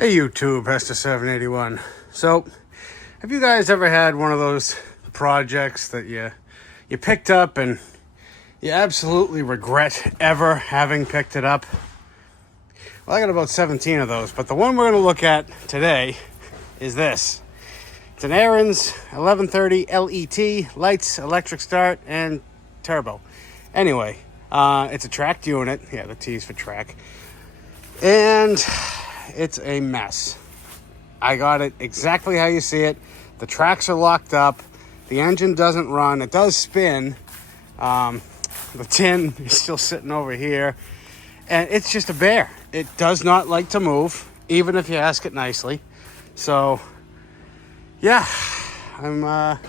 Hey YouTube, Hester781. So, have you guys ever had one of those projects that you picked up and you absolutely regret ever having picked it up? Well, I got about 17 of those, but the one we're going to look at today is this. It's an Ariens 1130 LET, lights, electric start, and turbo. Anyway, it's a tracked unit. Yeah, the T is for track. And it's a mess. I got it exactly how you see it. The tracks are locked up. The engine doesn't run. It does spin. The tin is still sitting over here. And it's just a bear. It does not like to move, even if you ask it nicely. So, yeah, I'm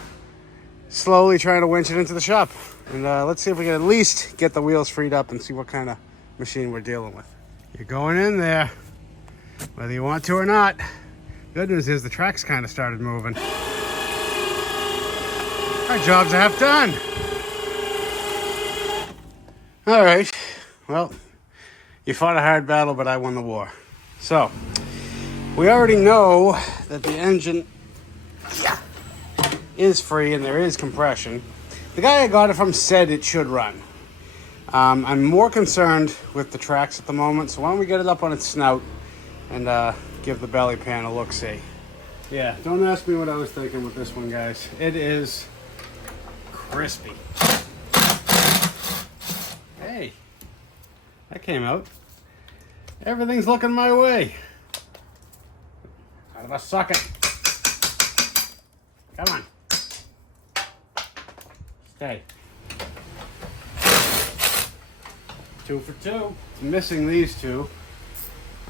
slowly trying to winch it into the shop. And let's see if we can at least get the wheels freed up and see what kind of machine we're dealing with. You're going in there, whether you want to or not. Good news is the tracks kind of started moving. Our job's half done. All right, well, you fought a hard battle, but I won the war. So, we already know that the engine is free and there is compression. The guy I got it from said it should run. I'm more concerned with the tracks at the moment, so why don't we get it up on its snout and give the belly pan a look-see. Yeah, don't ask me what I was thinking with this one, guys. It is crispy. Hey, that came out. Everything's looking my way. Out of a socket. Come on. Stay. 2 for 2. It's missing these two.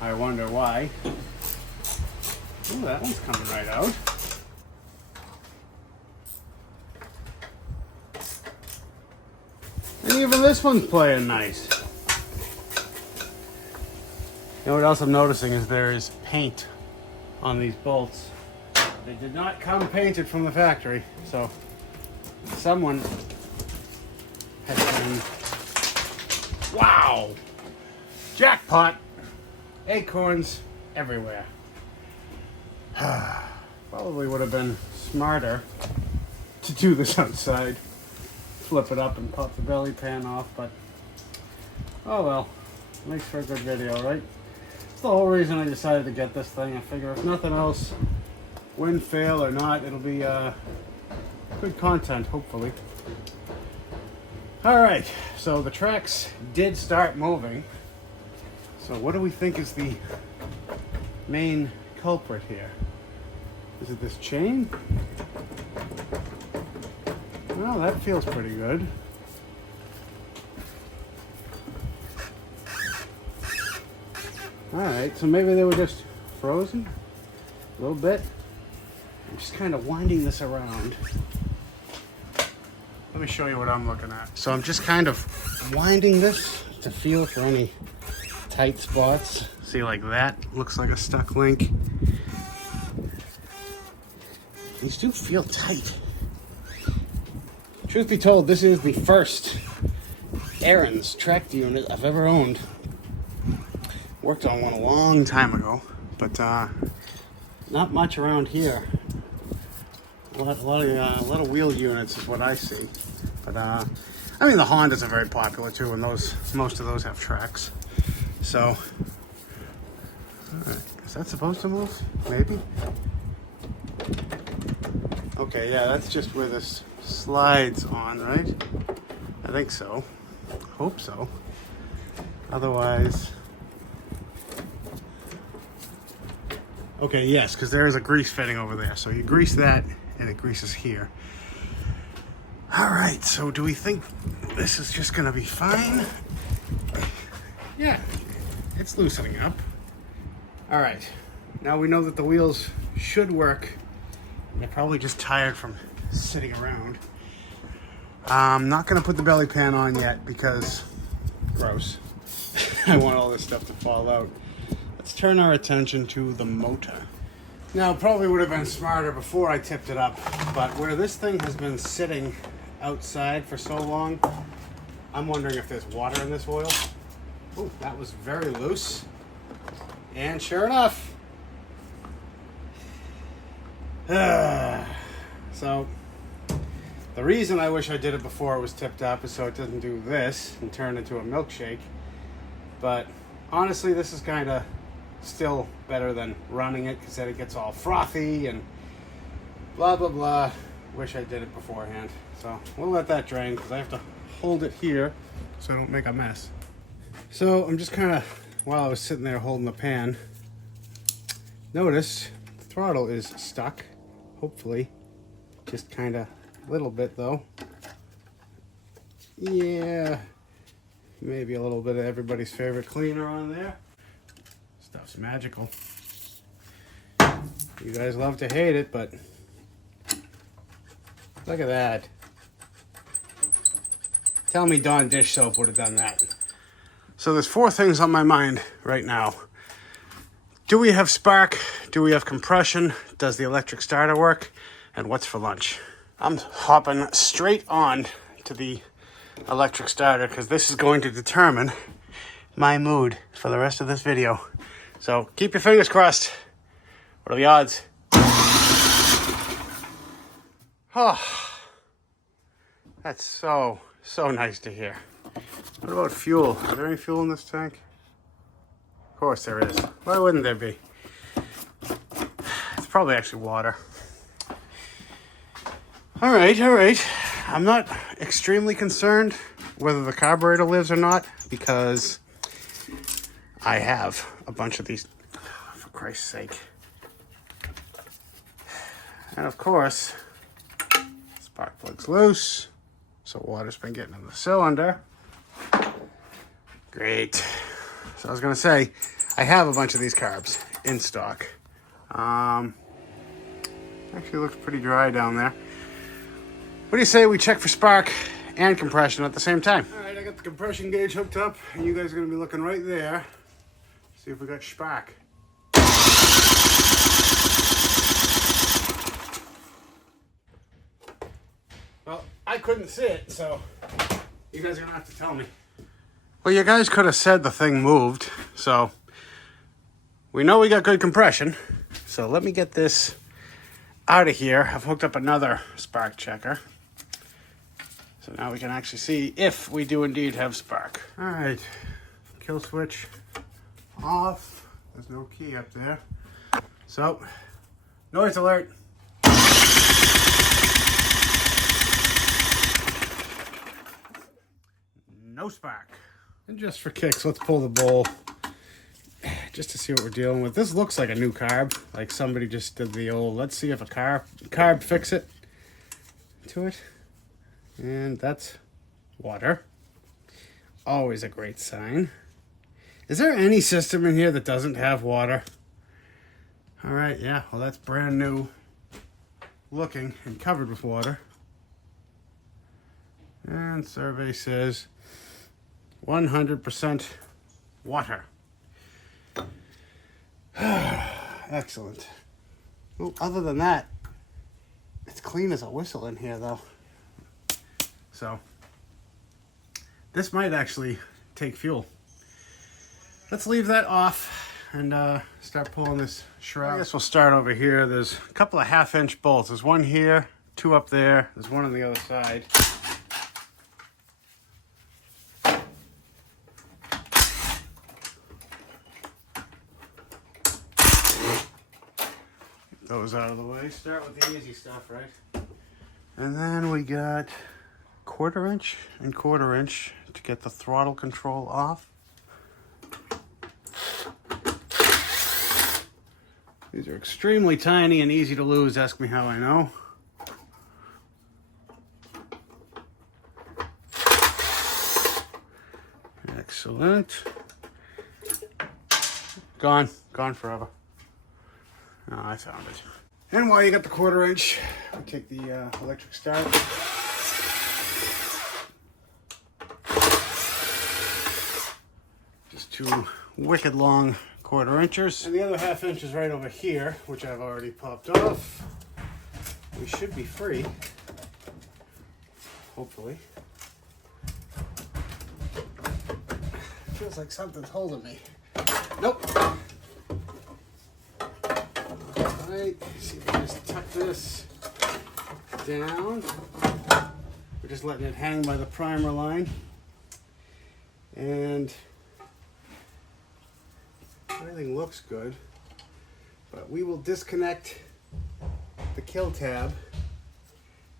I wonder why. Ooh, that one's coming right out. And even this one's playing nice. You know what else I'm noticing is there is paint on these bolts. They did not come painted from the factory, so someone has been... Wow! Jackpot! Acorns everywhere. Probably would have been smarter to do this outside. Flip it up and pop the belly pan off, but oh well. Makes for a good video, right? It's the whole reason I decided to get this thing. I figure if nothing else, win, fail, or not, it'll be good content, hopefully. Alright, so the tracks did start moving. So what do we think is the main culprit here? Is it this chain? Well, that feels pretty good. Alright, so maybe they were just frozen a little bit. I'm just kind of winding this around. Let me show you what I'm looking at. So I'm just kind of winding this to feel for any tight spots. See, like that looks like a stuck link. These do feel tight. Truth be told, this is the first Ariens tracked unit I've ever owned. Worked on one a long time ago, but not much around here. A lot of wheeled units is what I see. But I mean, the Hondas are very popular too, and most of those have tracks. So, alright, is that supposed to move? Maybe? Okay, yeah, that's just where this slides on, right? I think so. Hope so. Otherwise... Okay, yes, because there is a grease fitting over there. So you grease that, and it greases here. Alright, so do we think this is just going to be fine? Yeah, it's loosening up. Alright, now we know that the wheels should work. They're probably just tired from sitting around. I'm not going to put the belly pan on yet because gross. I want all this stuff to fall out. Let's turn our attention to the motor. Now, probably would have been smarter before I tipped it up, but where this thing has been sitting outside for so long, I'm wondering if there's water in this oil. Oh, that was very loose. And sure enough, So the reason I wish I did it before it was tipped up is so it doesn't do this and turn into a milkshake. But honestly, this is kind of still better than running it, because then it gets all frothy and blah blah blah. Wish I did it beforehand. So we'll let that drain, because I have to hold it here so I don't make a mess. So I'm just kind of, while I was sitting there holding the pan, notice the throttle is stuck. Hopefully, just kind of a little bit though. Yeah, maybe a little bit of everybody's favorite cleaner on there. Stuff's magical. You guys love to hate it, but look at that. Tell me Dawn dish soap would have done that. So there's 4 things on my mind right now. Do we have spark? Do we have compression? Does the electric starter work? And what's for lunch? I'm hopping straight on to the electric starter, because this is going to determine my mood for the rest of this video. So keep your fingers crossed. What are the odds? Oh, that's so nice to hear. What about fuel? Is there any fuel in this tank? Of course there is. Why wouldn't there be? It's probably actually water. All right. I'm not extremely concerned whether the carburetor lives or not, because I have a bunch of these, for Christ's sake. And of course, spark plug's loose, so water's been getting in the cylinder. Great. So I was gonna say, I have a bunch of these carbs in stock. Actually looks pretty dry down there. What do you say we check for spark and compression at the same time? All right, I got the compression gauge hooked up, and you guys are gonna be looking right there. See if we got spark. Well, I couldn't see it, so you guys are gonna have to tell me. Well, you guys could have said the thing moved, so we know we got good compression. So let me get this out of here. I've hooked up another spark checker. So now we can actually see if we do indeed have spark. All right, kill switch off. There's no key up there. So, noise alert. No spark. And just for kicks, let's pull the bowl just to see what we're dealing with. This looks like a new carb, like somebody just did the old, let's see if a carb fix it to it. And that's water. Always a great sign. Is there any system in here that doesn't have water? All right, yeah, well, that's brand new looking and covered with water. And survey says 100% water. Excellent. Well, other than that, it's clean as a whistle in here, though. So, this might actually take fuel. Let's leave that off and start pulling this shroud. I guess we'll start over here. There's a couple of 1/2-inch bolts. There's one here, 2 up there. There's one on the other side. Those out of the way. Start with the easy stuff, right? And then we got 1/4 inch and 1/4 inch to get the throttle control off. These are extremely tiny and easy to lose. Ask me how I know. Excellent. Gone forever. Oh, I found it. And while you got the 1/4 inch, we take the electric start. Just 2 wicked long 1/4 inchers. And the other 1/2 inch is right over here, which I've already popped off. We should be free. Hopefully. Feels like something's holding me. Nope. right, see if I just tuck this down. We're just letting it hang by the primer line. And everything looks good, but we will disconnect the kill tab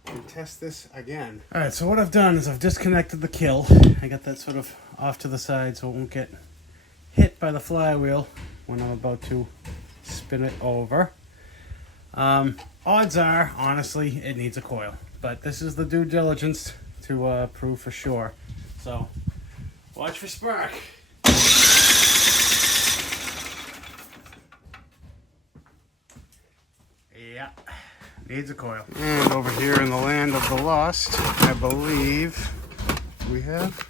and test this again. All right, so what I've done is I've disconnected the kill. I got that sort of off to the side so it won't get hit by the flywheel when I'm about to spin it over. Odds are, honestly, it needs a coil, but this is the due diligence to prove for sure. So watch for spark. Yeah, needs a coil. And over here in the land of the lost, I believe we have...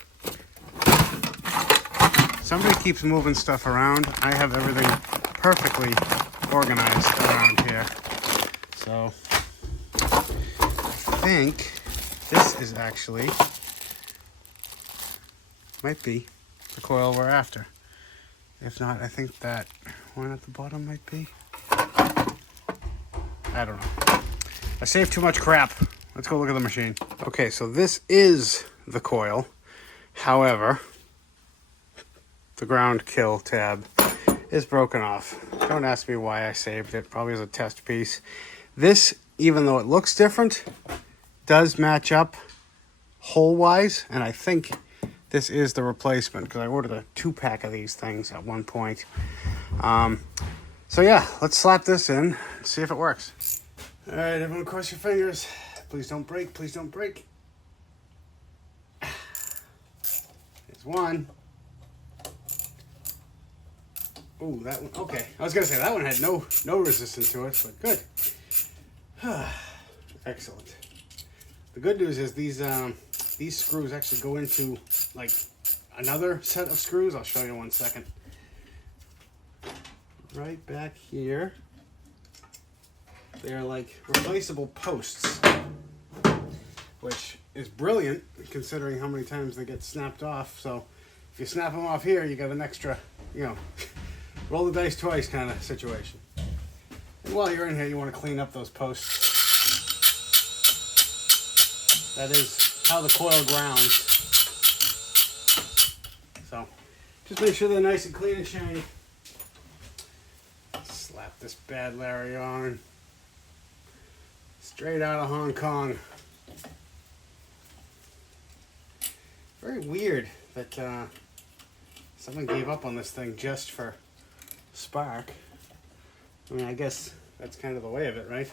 Somebody keeps moving stuff around. I have everything perfectly organized around here. So I think this is actually, might be the coil we're after. If not, I think that one at the bottom might be. I don't know. I saved too much crap. Let's go look at the machine. Okay, so this is the coil. However, the ground kill tab is broken off. Don't ask me why I saved it. Probably as a test piece. This, even though it looks different, does match up hole-wise, and I think this is the replacement because I ordered a 2-pack of these things at one point. So yeah, let's slap this in and see if it works. All right, everyone cross your fingers. Please don't break, please don't break. There's one. Ooh, that one, okay. I was gonna say that one had no resistance to it, but good. Excellent. The good news is these screws actually go into like another set of screws. I'll show you in 1 second. Right back here, they're like replaceable posts, which is brilliant considering how many times they get snapped off. So if you snap them off here, you got an extra, you know, roll the dice twice kind of situation. And while you're in here, you want to clean up those posts. That is how the coil grounds. So just make sure they're nice and clean and shiny. Slap this bad Larry on. Straight out of Hong Kong. Very weird that someone gave up on this thing just for spark. I mean, I guess that's kind of the way of it, right?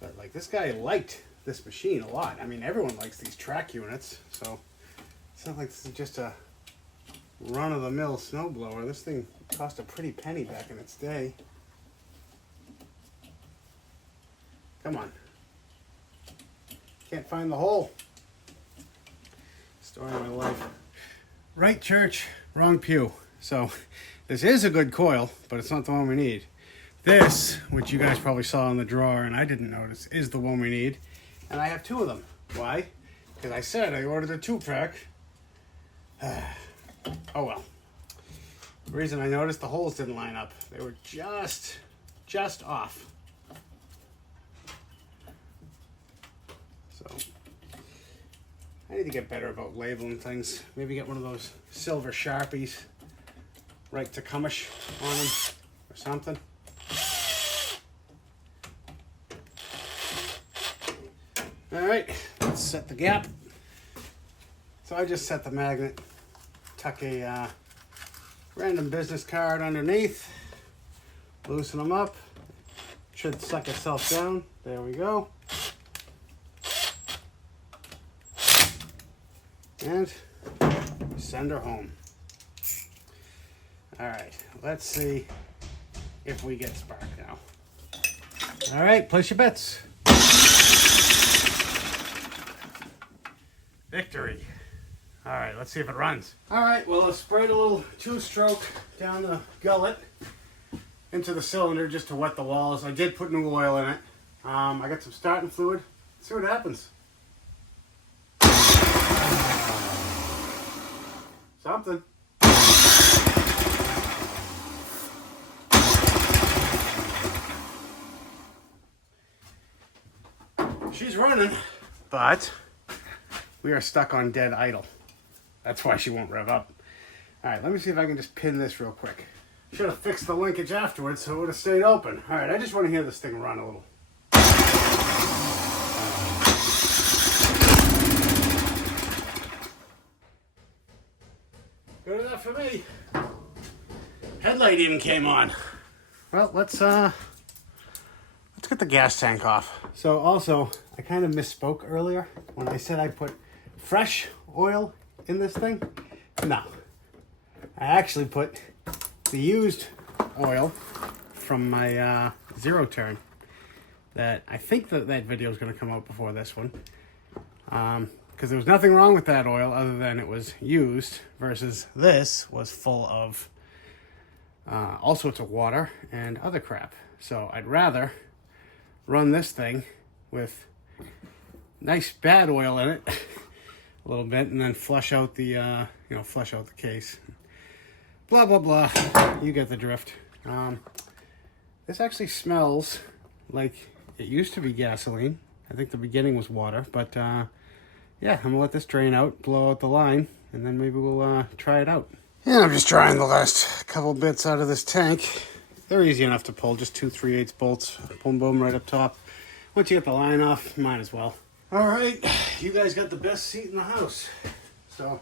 But like, this guy liked this machine a lot. I mean, everyone likes these track units, so it's not like this is just a run-of-the-mill snowblower. This thing cost a pretty penny back in its day. Come on. Can't find the hole. Story of my life. Right church, wrong pew. So this is a good coil, but it's not the one we need. This, which you guys probably saw in the drawer and I didn't notice, is the one we need. And I have 2 of them. Why? Because I said I ordered a 2-pack. Oh well. The reason I noticed the holes didn't line up. They were just off. So I need to get better about labeling things. Maybe get one of those silver Sharpies. Write Takumish on them or something. All right, let's set the gap. So I just set the magnet, tuck a random business card underneath, loosen them up. Should suck itself down. There we go. And send her home. All right, let's see if we get spark now. All right, place your bets. Victory. All right, let's see if it runs. All right, well, I sprayed a little 2-stroke down the gullet into the cylinder just to wet the walls. I did put new oil in it. I got some starting fluid. Let's see what happens. Something. She's running, but we are stuck on dead idle. That's why she won't rev up. All right, let me see if I can just pin this real quick. Should have fixed the linkage afterwards so it would have stayed open. All right, I just want to hear this thing run a little. Good enough for me. Headlight even came on. Well, let's get the gas tank off. So also, I kind of misspoke earlier when I said I put fresh oil in this thing. No, I actually put the used oil from my zero turn. That I think that video is going to come out before this one. Because there was nothing wrong with that oil other than it was used, versus this was full of all sorts of water and other crap. So I'd rather run this thing with nice bad oil in it a little bit, and then flush out the flush out the case. Blah blah blah. You get the drift. This actually smells like it used to be gasoline. I think the beginning was water, but yeah, I'm gonna let this drain out, blow out the line, and then maybe we'll try it out. And I'm just trying the last couple bits out of this tank. They're easy enough to pull, just 2 3/8 bolts, boom boom right up top. Once you get the line off, might as well. All right, you guys got the best seat in the house. So,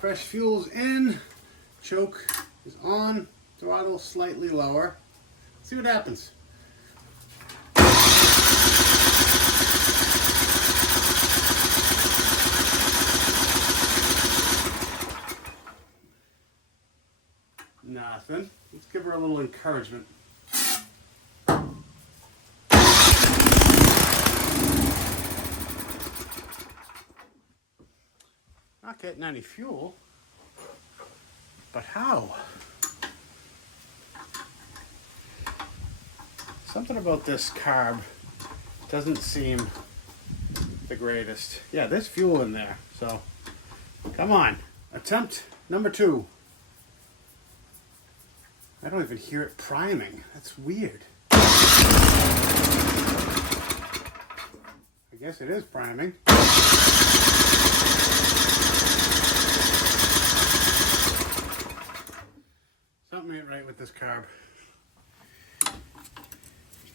fresh fuel's in, choke is on, throttle slightly lower. See what happens. Nothing. Let's give her a little encouragement. Not getting any fuel. But how? Something about this carb doesn't seem the greatest. Yeah, there's fuel in there. So, come on. Attempt number 2. I don't even hear it priming. That's weird. I guess it is priming. Something ain't right with this carb.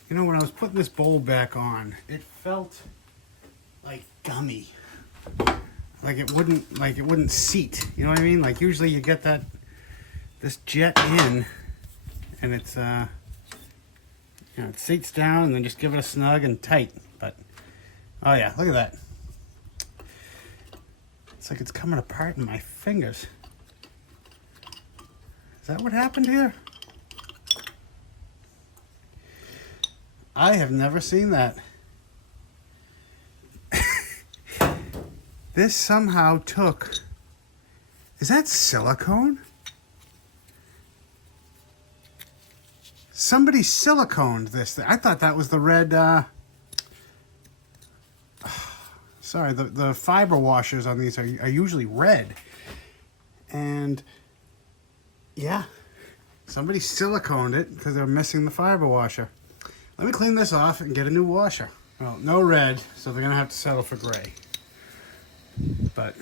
You know, when I was putting this bowl back on, it felt like gummy. Like it wouldn't seat. You know what I mean? Like usually you get this jet in, and it's it seats down, and then just give it a snug and tight. But oh yeah, look at that. It's like it's coming apart in my fingers. Is that what happened here? I have never seen that. This somehow took... Is that silicone? Somebody siliconed this thing. I thought that was the red... Sorry, the fiber washers on these are usually red. And... yeah, somebody siliconed it because they're missing the fiber washer. Let me clean this off and get a new washer. Well, no red, so they're going to have to settle for gray. But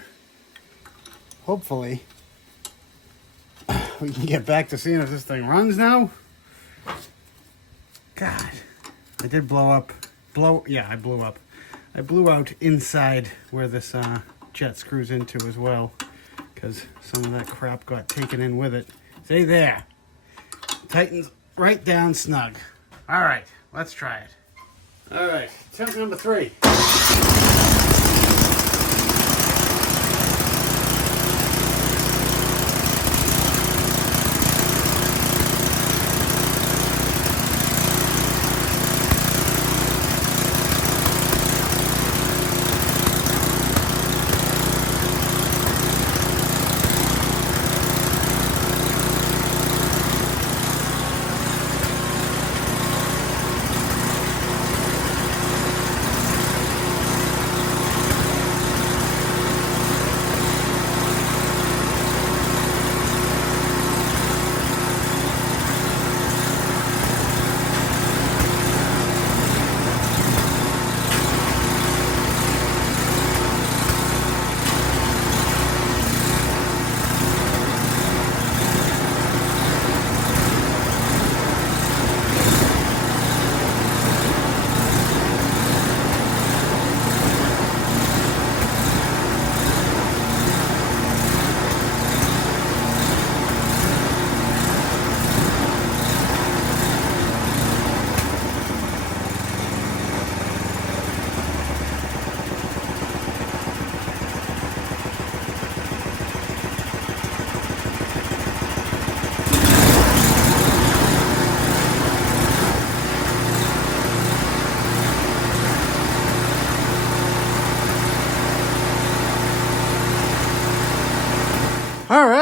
hopefully we can get back to seeing if this thing runs now. God, I did blow up. I blew up. I blew out inside where this jet screws into as well, because some of that crap got taken in with it. See there. Tightens right down snug. All right, let's try it. All right, attempt number 3.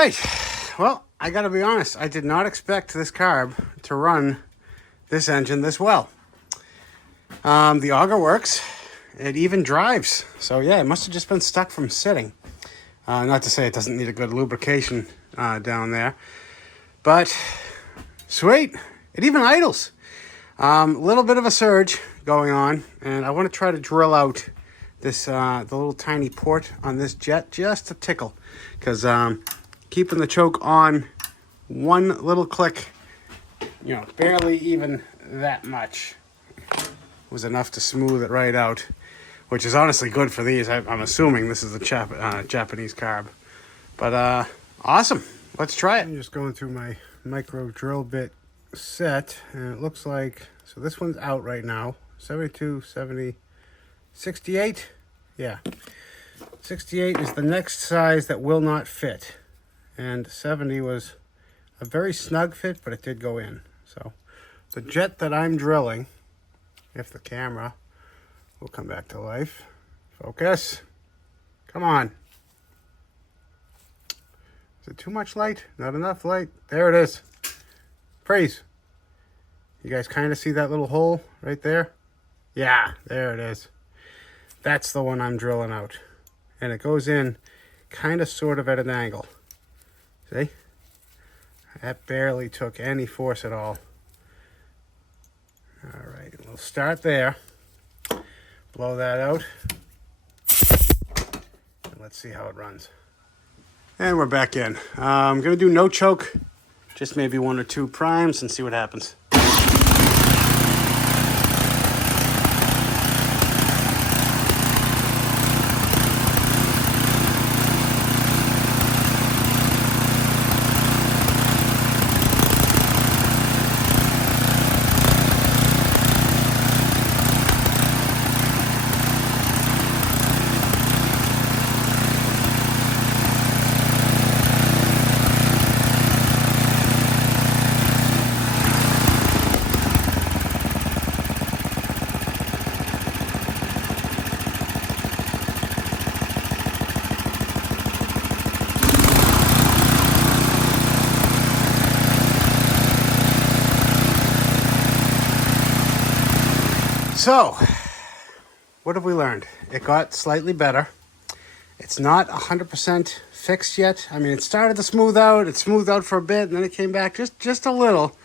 right. Well, I gotta be honest. I did not expect this carb to run this engine this well. The auger works. It even drives. So yeah, it must have just been stuck from sitting. Not to say it doesn't need a good lubrication down there. But sweet. It even idles. A little bit of a surge going on. And I want to try to drill out this the little tiny port on this jet just to tickle. Because keeping the choke on one little click, you know, barely even that much, was enough to smooth it right out. Which is honestly good for these. I'm assuming this is a Japanese carb. But awesome. Let's try it. I'm just going through my micro drill bit set. And it looks like, so this one's out right now. 72, 70, 68. Yeah. 68 is the next size that will not fit. And 70 was a very snug fit, but it did go in. So the jet that I'm drilling, if the camera will come back to life. Focus. Come on. Is it too much light? Not enough light? There it is. Freeze. You guys kind of see that little hole right there? Yeah, there it is. That's the one I'm drilling out. And it goes in kind of sort of at an angle. See? That barely took any force at all. All right, we'll start there. Blow that out. And let's see how it runs. And we're back in. I'm going to do no choke. Just maybe 1 or 2 primes and see what happens. So, what have we learned? It got slightly better. It's not 100% fixed yet. I mean, it started to smooth out. It smoothed out for a bit, and then it came back just a little.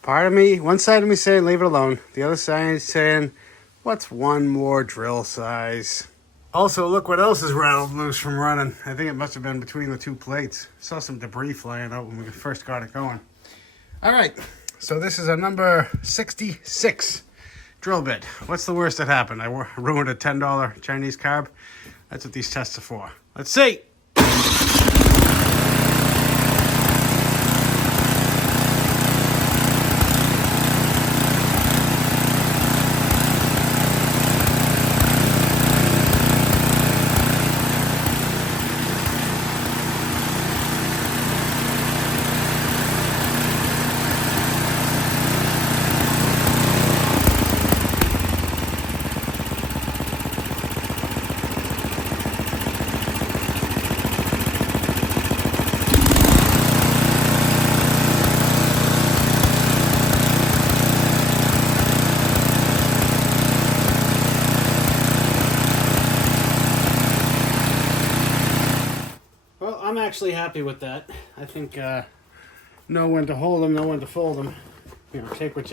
Part of me, one side of me saying, leave it alone. The other side is saying, what's one more drill size? Also, look what else is rattled loose from running. I think it must have been between the 2 plates. Saw some debris flying out when we first got it going. All right, so this is a number 66. Drill bit. What's the worst that happened? I ruined a $10 Chinese carb. That's what these tests are for. Let's see. I'm actually happy with that. I think know when to hold them, know when to fold them. You know, take what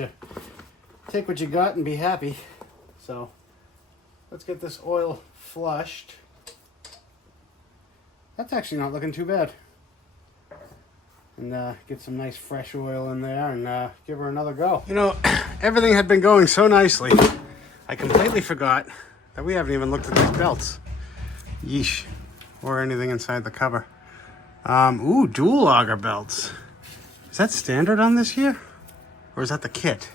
you got and be happy. So let's get this oil flushed. That's actually not looking too bad. And get some nice fresh oil in there and give her another go. You know, everything had been going so nicely. I completely forgot that we haven't even looked at these belts. Yeesh. Or anything inside the cover. Ooh, dual auger belts. Is that standard on this here? Or is that the kit?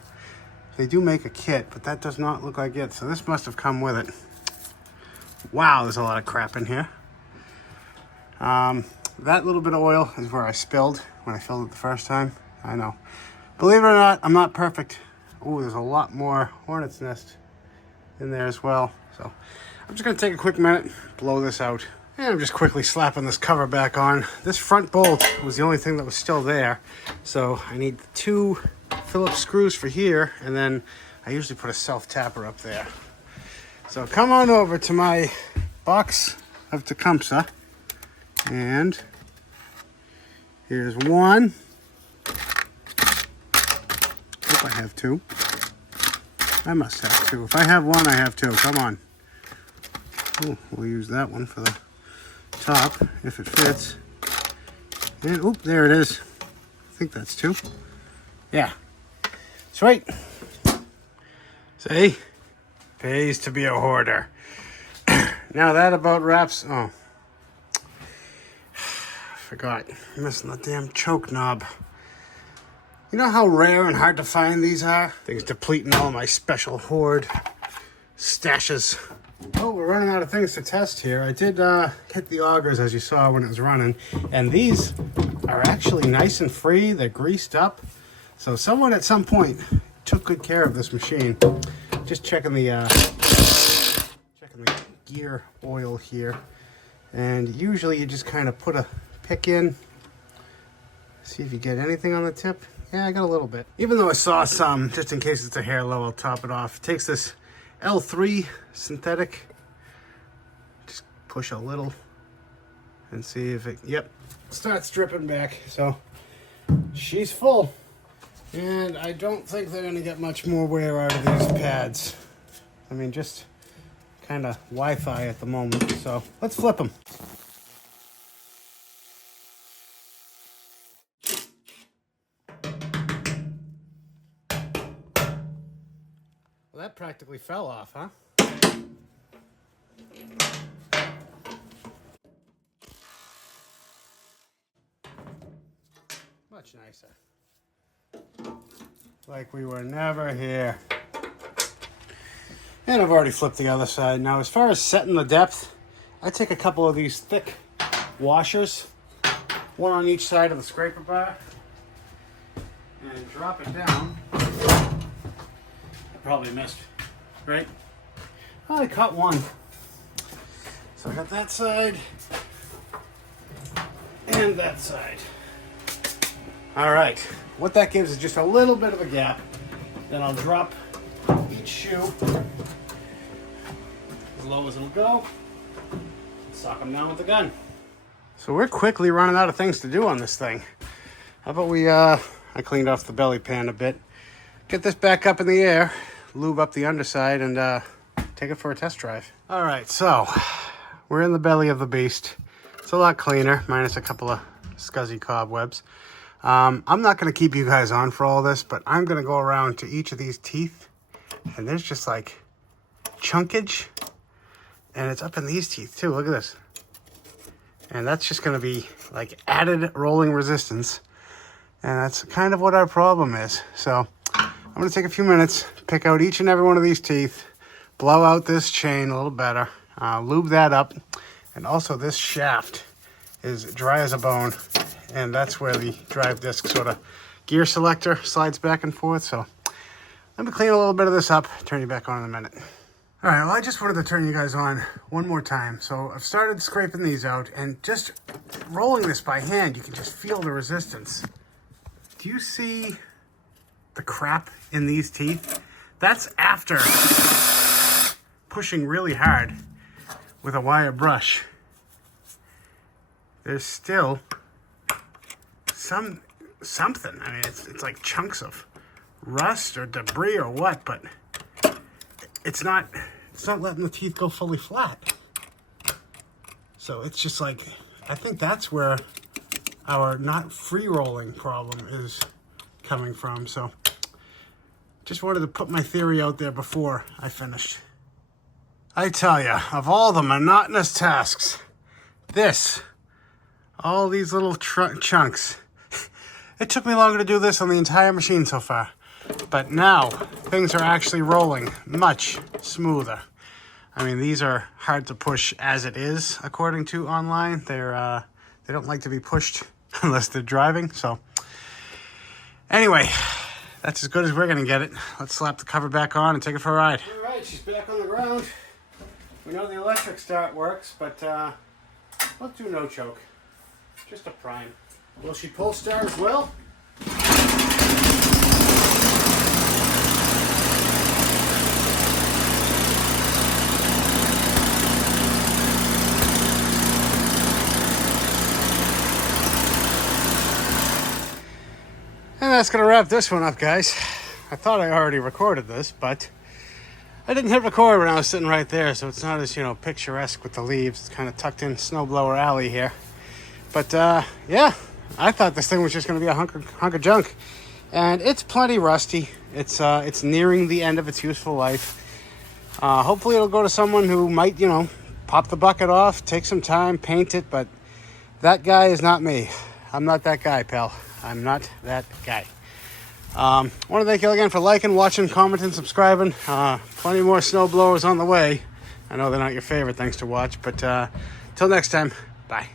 They do make a kit, but that does not look like it. So this must have come with it. Wow, there's a lot of crap in here. That little bit of oil is where I spilled when I filled it the first time. I know. Believe it or not, I'm not perfect. Ooh, there's a lot more hornet's nest in there as well. So I'm just going to take a quick minute, blow this out, And I'm just quickly slapping this cover back on. This front bolt was the only thing that was still there. So I need 2 Phillips screws for here, and then I usually put a self-tapper up there. So come on over to my box of Tecumseh, and here's 1. Hope I have 2. I must have 2. If I have 1, I have 2. Come on. Oh, we'll use that one for the top if it fits. And oop, there it is. I think that's 2. Yeah. Sweet. See? Pays to be a hoarder. Now that about wraps. Oh. Forgot. I'm missing the damn choke knob. You know how rare and hard to find these are? Things depleting all my special hoard stashes. Oh, we're running out of things to test here. I did hit the augers, as you saw when it was running, and these are actually nice and free. They're greased up. So someone at some point took good care of this machine. Just checking the gear oil here. And usually you just kind of put a pick in, see if you get anything on the tip. Yeah, I got a little bit. Even though I saw some, just in case it's a hair low, I'll top it off. It takes this L3 synthetic, just push a little and see if it, yep, starts dripping back. So she's full, and I don't think they're gonna get much more wear out of these pads. I mean, just kind of Wi-Fi at the moment. So let's flip them. Well, that practically fell off, huh? Much nicer. Like we were never here. And I've already flipped the other side. Now, as far as setting the depth, I take a couple of these thick washers, one on each side of the scraper bar, and drop it down. Probably missed, right? Oh, I caught one. So I got that side and that side. All right, what that gives is just a little bit of a gap. Then I'll drop each shoe as low as it'll go, sock them down with the gun. So we're quickly running out of things to do on this thing. How about we, I cleaned off the belly pan a bit, get this back up in the air, lube up the underside, and take it for a test drive. All right, so we're in the belly of the beast. It's a lot cleaner, minus a couple of scuzzy cobwebs. I'm not going to keep you guys on for all this, but I'm going to go around to each of these teeth, and there's just like chunkage, and it's up in these teeth too. Look at this. And that's just going to be like added rolling resistance, and that's kind of what our problem is. So I'm going to take a few minutes, pick out each and every one of these teeth, blow out this chain a little better, lube that up, and also this shaft is dry as a bone, and that's where the drive disc sort of gear selector slides back and forth. So let me clean a little bit of this up, turn you back on in a minute. All right, well, I just wanted to turn you guys on one more time. So I've started scraping these out, and just rolling this by hand, you can just feel the resistance. Do you see the crap in these teeth? That's after pushing really hard with a wire brush. There's still something. I mean, it's like chunks of rust or debris or what, but it's not letting the teeth go fully flat. So it's just like, I think that's where our not free rolling problem is coming from. So just wanted to put my theory out there before I finished. I tell you, of all the monotonous tasks, all these little chunks, it took me longer to do this on the entire machine so far. But now, things are actually rolling much smoother. I mean, these are hard to push as it is, according to online. They don't like to be pushed unless they're driving. So anyway, that's as good as we're gonna get it. Let's slap the cover back on and take it for a ride. All right, she's back on the ground. We know the electric start works, but Let's do no choke. Just a prime. Will she pull star as well? And that's going to wrap this one up, guys. I thought I already recorded this, but I didn't hit record when I was sitting right there, so it's not as, picturesque with the leaves. It's kind of tucked in snowblower alley here. But, yeah, I thought this thing was just going to be a hunk of junk. And it's plenty rusty. It's nearing the end of its useful life. Hopefully it'll go to someone who might, pop the bucket off, take some time, paint it, but that guy is not me. I'm not that guy, pal. I'm not that guy. I want to thank you all again for liking, watching, commenting, subscribing. Plenty more snow blowers on the way. I know they're not your favorite things to watch, but till next time, bye.